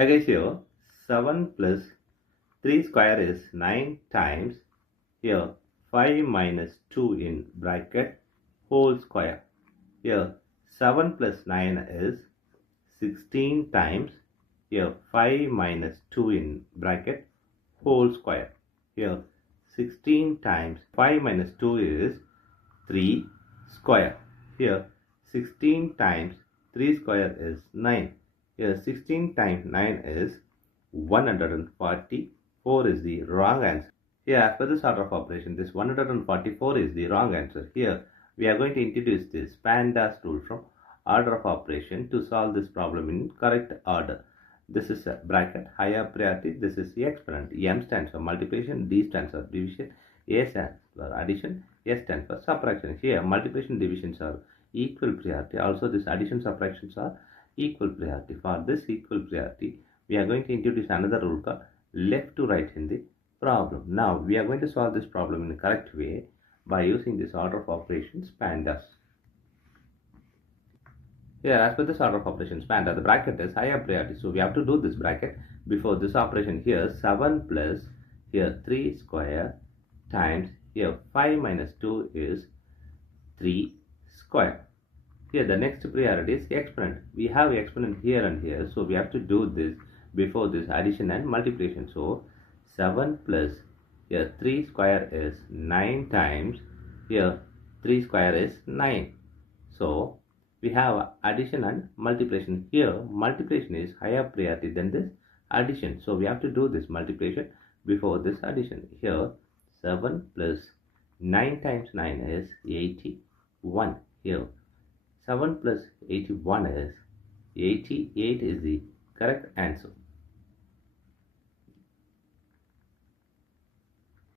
Hi guys, here 7 plus 3 square is 9 times here 5 minus 2 in bracket whole square. Here 7 plus 9 is 16 times here 5 minus 2 in bracket whole square. Here 16 times 5 minus 2 is 3 square. Here 16 times 3 square is 9. Here 16 times 9 is 144 is the wrong answer. Here as per this order of operation, this 144 is the wrong answer. Here we are going to introduce this PEMDAS rule from order of operation to solve this problem in correct order. This is a bracket, higher priority. This is the exponent. M stands for multiplication, D stands for division, A stands for addition, S stands for subtraction. Here multiplication divisions are equal priority. Also this addition subtractions are equal priority. For this equal priority, we are going to introduce another rule called left to right in the problem. Now we are going to solve this problem in the correct way by using this order of operations PEMDAS. Here as per this order of operations PEMDAS, the bracket is higher priority, so we have to do this bracket before this operation. Here 7 plus here 3 square times here 5 minus 2 is 3 square. Here the next priority is exponent. We have exponent here and here, so we have to do this before this addition and multiplication. So 7 plus here 3 square is 9 times here 3 square is 9. So we have addition and multiplication. Here multiplication is higher priority than this addition, so we have to do this multiplication before this addition. Here 7 plus 9 times 9 is 81. Here 7 plus 81 is 88 is the correct answer.